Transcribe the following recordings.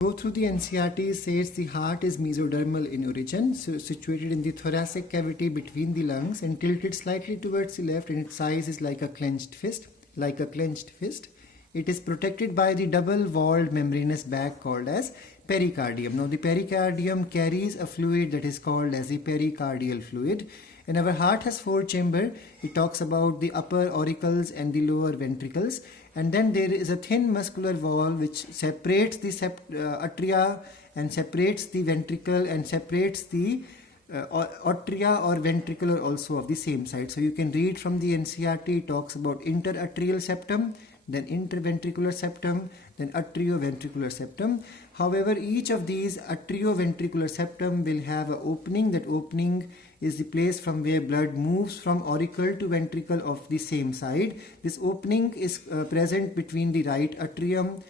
Go through the NCERT says the heart is mesodermal in origin, so situated in the thoracic cavity between the lungs and tilted slightly towards the left, and its size is like a clenched fist. It is protected by the double-walled membranous bag called as pericardium. Now the pericardium carries a fluid that is called as the pericardial fluid. And our heart has four chambers. It talks about the upper auricles and the lower ventricles. And then there is a thin muscular wall which separates the atria and separates the ventricle and separates the atria or ventricular also of the same side. So you can read from the NCERT, it talks about interatrial septum, then interventricular septum, then atrioventricular septum. However, each of these atrioventricular septum will have an opening. That opening is the place from where blood moves from auricle to ventricle of the same side. This opening is present between the right atrium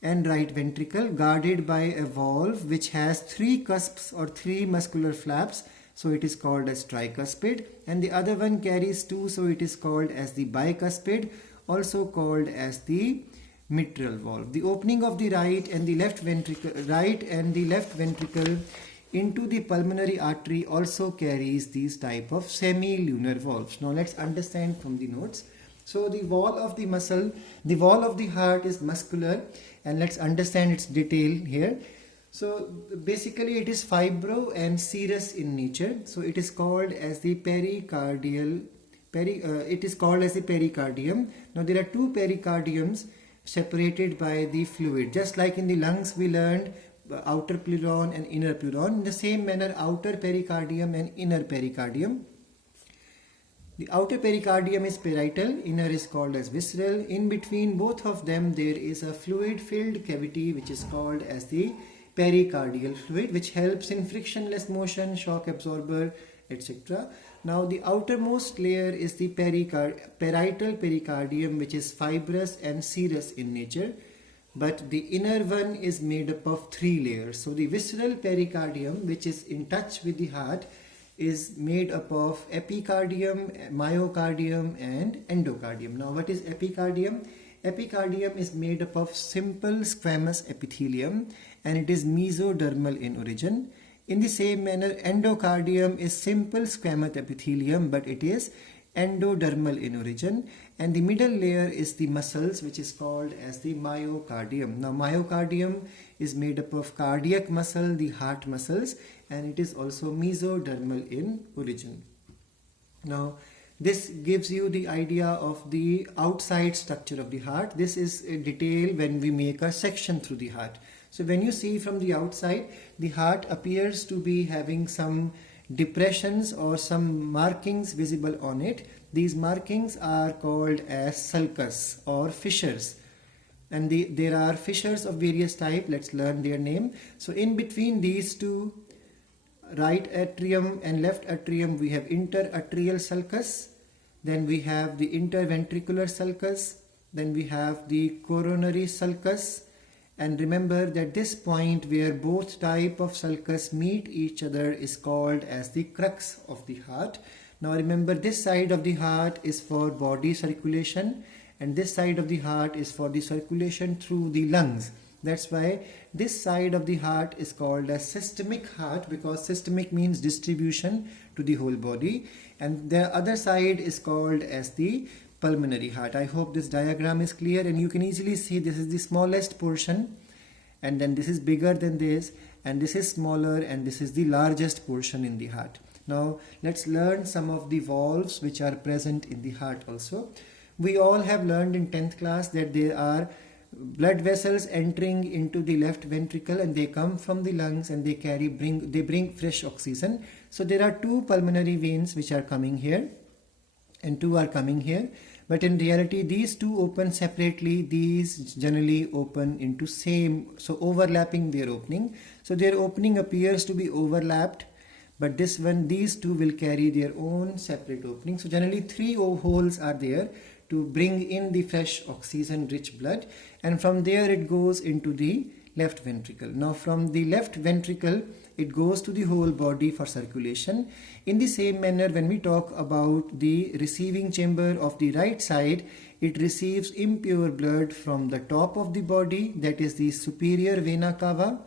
and right ventricle, guarded by a valve which has three cusps or three muscular flaps. So it is called as tricuspid, and the other one carries two, so it is called as the bicuspid, also called as the mitral valve. The opening of the right and the left ventricle into the pulmonary artery also carries these type of semi-lunar valves. Now let's understand from the notes. So the wall of the heart is muscular, and let's understand its detail here. So basically it is fibro and serous in nature. So it is called as the pericardium. Now there are two pericardiums separated by the fluid. Just like in the lungs we learned outer pleuron and inner pleuron. In the same manner, outer pericardium and inner pericardium. The outer pericardium is parietal, inner is called as visceral. In between both of them there is a fluid-filled cavity which is called as the pericardial fluid, which helps in frictionless motion, shock absorber, etc. Now the outermost layer is the parietal pericardium, which is fibrous and serous in nature. But the inner one is made up of three layers. So the visceral pericardium, which is in touch with the heart, is made up of epicardium, myocardium and endocardium. Now what is epicardium? Epicardium is made up of simple squamous epithelium, and it is mesodermal in origin. In the same manner, endocardium is simple squamous epithelium, but it is endodermal in origin, and the middle layer is the muscles, which is called as the myocardium. Now myocardium is made up of cardiac muscle, the heart muscles, and it is also mesodermal in origin. Now this gives you the idea of the outside structure of the heart. This is a detail when we make a section through the heart. So when you see from the outside, the heart appears to be having some depressions or some markings visible on it. These markings are called as sulcus or fissures, and there are fissures of various type. Let's learn their name. So in between these two, right atrium and left atrium, we have interatrial sulcus, then we have the interventricular sulcus, then we have the coronary sulcus. And remember that this point where both type of sulcus meet each other is called as the crux of the heart. Now remember, this side of the heart is for body circulation, and this side of the heart is for the circulation through the lungs. That's why this side of the heart is called as systemic heart, because systemic means distribution to the whole body, and the other side is called as the pulmonary heart. I hope this diagram is clear, and you can easily see this is the smallest portion, and then this is bigger than this, and this is smaller, and this is the largest portion in the heart. Now let's learn some of the valves which are present in the heart also. We all have learned in 10th class that there are blood vessels entering into the left ventricle, and they come from the lungs, and they bring fresh oxygen. So there are two pulmonary veins which are coming here and two are coming here, but in reality these two open separately. These generally open into same, so overlapping their opening. So their opening appears to be overlapped, but these two will carry their own separate opening. So generally three holes are there to bring in the fresh oxygen rich blood, and from there it goes into the left ventricle. Now from the left ventricle, it goes to the whole body for circulation. In the same manner, when we talk about the receiving chamber of the right side, it receives impure blood from the top of the body, that is the superior vena cava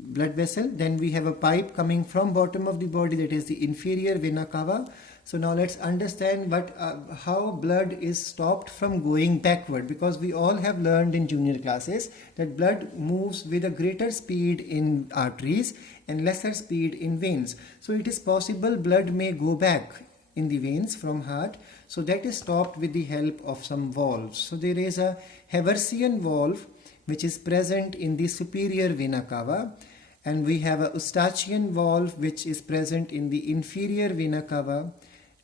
blood vessel. Then we have a pipe coming from bottom of the body, that is the inferior vena cava. So now let's understand how blood is stopped from going backward, because we all have learned in junior classes that blood moves with a greater speed in arteries and lesser speed in veins. So it is possible blood may go back in the veins from heart. So that is stopped with the help of some valves. So there is a Haversian valve which is present in the superior vena cava, and we have a Eustachian valve which is present in the inferior vena cava,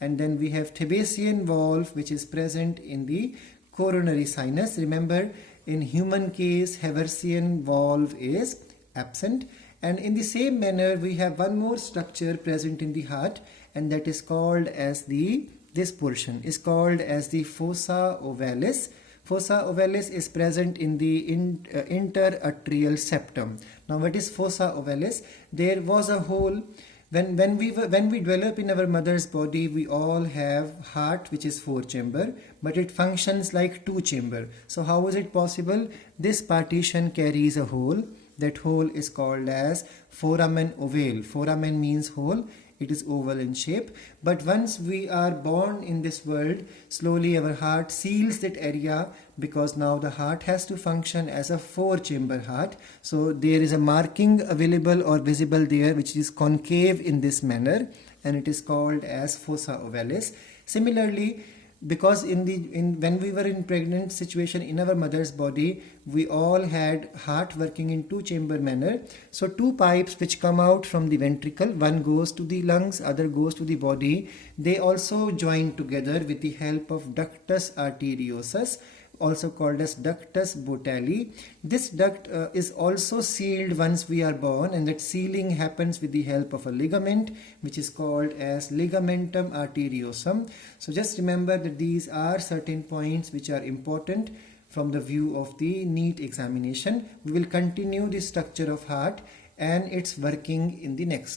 and then we have Thebesian valve which is present in the coronary sinus. Remember, in human case, Haversian valve is absent. And in the same manner, we have one more structure present in the heart, and that is called as this portion is called as the fossa ovalis. Fossa ovalis is present in the interatrial septum. Now what is fossa ovalis? There was a hole. When we develop in our mother's body, we all have heart which is 4-chamber, but it functions like 2-chamber. So how is it possible? This partition carries a hole. That hole is called as foramen ovale. Foramen means hole. It is oval in shape. But once we are born in this world, slowly our heart seals that area, because now the heart has to function as a 4-chamber heart. So there is a marking available or visible there which is concave in this manner, and it is called as fossa ovalis. Similarly, because when we were in pregnant situation in our mother's body, we all had heart working in 2-chamber manner. So 2 pipes which come out from the ventricle, one goes to the lungs, other goes to the body. They also join together with the help of ductus arteriosus, also called as ductus botalli. This duct is also sealed once we are born, and that sealing happens with the help of a ligament which is called as ligamentum arteriosum. So just remember that these are certain points which are important from the view of the NEET examination. We will continue the structure of heart and its working in the next class.